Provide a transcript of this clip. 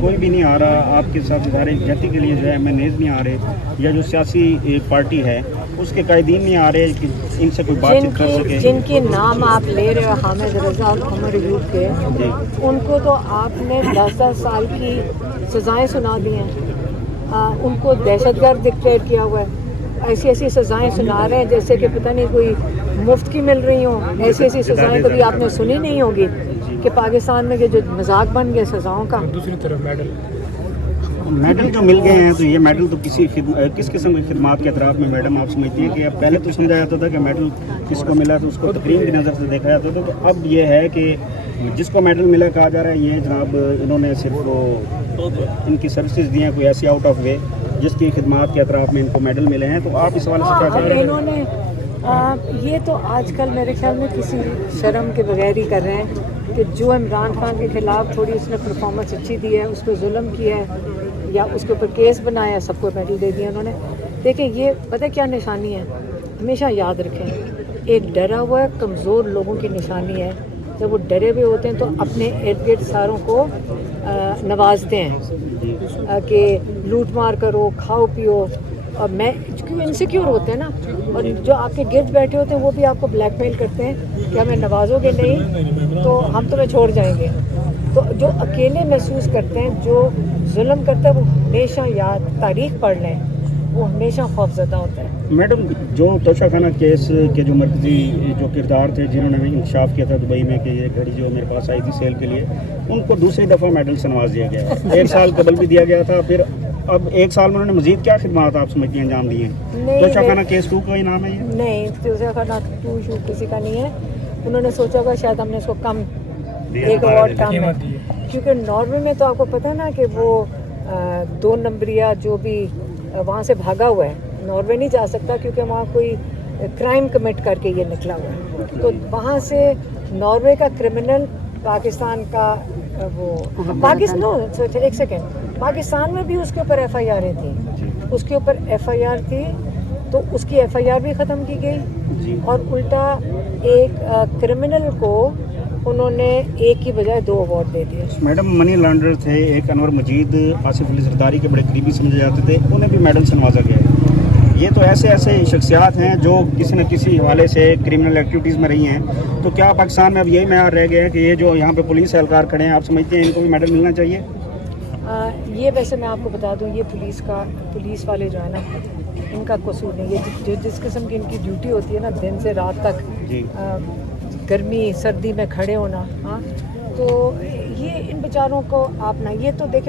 کوئی بھی نہیں آ رہا آپ کے ساتھ ادارے جاتی کے لیے جو ہے MNAs نہیں آ رہے یا جو سیاسی پارٹی ہے اس کے قائدین نہیں آ رہے کہ ان سے کوئی بات چیت کر سکے؟ جن کے نام آپ لے رہے ہو حامد رضا اور عمر ایوب کے، ان کو تو آپ نے 10 سال کی سزائیں سنا دی ہیں، ان کو دہشت گرد ڈکلیئر کیا ہوا ہے. ایسی ایسی سزائیں سنا رہے ہیں جیسے کہ پتہ نہیں کوئی مفت کی مل رہی ہوں. ایسی ایسی سزائیں کبھی آپ نے سنی نہیں ہوگی کہ پاکستان میں جو مذاق بن گئے سزاؤں کا. دوسری طرف میڈل جو مل گئے ہیں تو یہ میڈل تو کس قسم کی خدمات کے اطراف میں میڈم آپ سمجھتی ہیں کہ اب پہلے تو سمجھا جاتا تھا کہ میڈل کس کو ملا تو اس کو تقریم کی نظر سے دیکھا جاتا تھا، تو اب یہ ہے کہ جس کو میڈل ملا کہا جا رہا ہے یہ جناب انہوں نے صرف ان کی سروسز دی ہیں کوئی ایسی آؤٹ آف وے جس کی خدمات کے اطراف میں ان کو میڈل ملے ہیں. تو آپ اس حوالے سے کیا چاہ رہے ہیں؟ انہوں نے یہ تو آج کل میرے خیال میں کسی شرم کے بغیر ہی کر رہے ہیں کہ جو عمران خان کے خلاف تھوڑی اس نے پرفارمنس اچھی دی ہے، اس پہ ظلم کیا ہے یا اس کے اوپر کیس بنایا ہے، سب کو میڈل دے دیا انہوں نے. دیکھیں یہ پتہ کیا نشانی ہے، ہمیشہ یاد رکھیں ایک ڈرا ہوا کمزور لوگوں کی نشانی ہے. جب وہ ڈرے ہوئے ہوتے ہیں تو اپنے ارد گرد ساروں کو نوازتے ہیں کہ لوٹ مار کرو، کھاؤ پیو. اور میں کیونکہ انسیکیور ہوتے ہیں نا، اور جو آپ کے گرد بیٹھے ہوتے ہیں وہ بھی آپ کو بلیک میل کرتے ہیں کہ ہمیں نوازو گے نہیں تو ہم تمہیں چھوڑ جائیں گے. تو جو اکیلے محسوس کرتے ہیں، جو ظلم کرتا ہے، وہ ہمیشہ یاد تاریخ پڑھ لیں، وہ ہمیشہ خوفزدہ ہوتا ہے. میڈم جو توشہ خانہ کیس کے جو مرکزی جو کردار تھے جنہوں نے انکشاف کیا تھا دبئی میں کہ یہ گھڑی جو میرے پاس آئی تھی سیل کے لیے، ان کو دوسری دفعہ میڈل سے نواز دیا گیا. 1 سال قبل بھی دیا گیا تھا، پھر اب 1 سال میں انہوں نے مزید کیا خدمات آپ سمجھتی ہیں انجام دی ہیں؟ توشہ خانہ کیس 2 کا ہی نام ہے یہ؟ نہیں، توشہ خانہ 2 کسی کا نہیں ہے. انہوں نے سوچا ہوگا شاید ہم نے اس کو کم ایک اوارڈ کم ہے، کیونکہ ناروے میں تو آپ کو پتہ ہے نا کہ وہ 2 نمبریہ جو بھی وہاں سے بھاگا ہوا ہے، ناروے نہیں جا سکتا کیونکہ وہاں کوئی کرائم کمٹ کر کے یہ نکلا ہوا ہے. تو وہاں سے ناروے کا کرمنل پاکستان کا وہ ایک سیکنڈ پاکستان میں بھی اس کے اوپر FIR تھیں، اس کے اوپر FIR تھی تو اس کی FIR بھی ختم کی گئی اور الٹا ایک کرمنل کو انہوں نے 1 کی بجائے 2 اوارڈ دے دیے. میڈم منی لانڈر تھے ایک انور مجید، آصف علی زرداری کے بڑے قریبی سمجھے جاتے تھے، انہیں بھی میڈل سے نوازا گیا ہے. یہ تو ایسے شخصیات ہیں جو کسی نہ کسی حوالے سے کرمنل ایکٹیویٹیز میں رہی ہیں. تو کیا پاکستان میں اب یہی معیار رہ گیا ہے کہ یہ جو یہاں پہ پولیس اہلکار کھڑے ہیں آپ سمجھتے ہیں ان کو بھی میڈل ملنا چاہیے؟ یہ ویسے میں آپ کو بتا دوں یہ پولیس والے جو ہے نا ان کا قصور نہیں. یہ جس قسم کی ان کی ڈیوٹی ہوتی ہے نا دن سے رات تک، گرمی سردی میں کھڑے ہونا، ہاں تو یہ ان بیچاروں کو آپ نہ یہ تو دیکھیں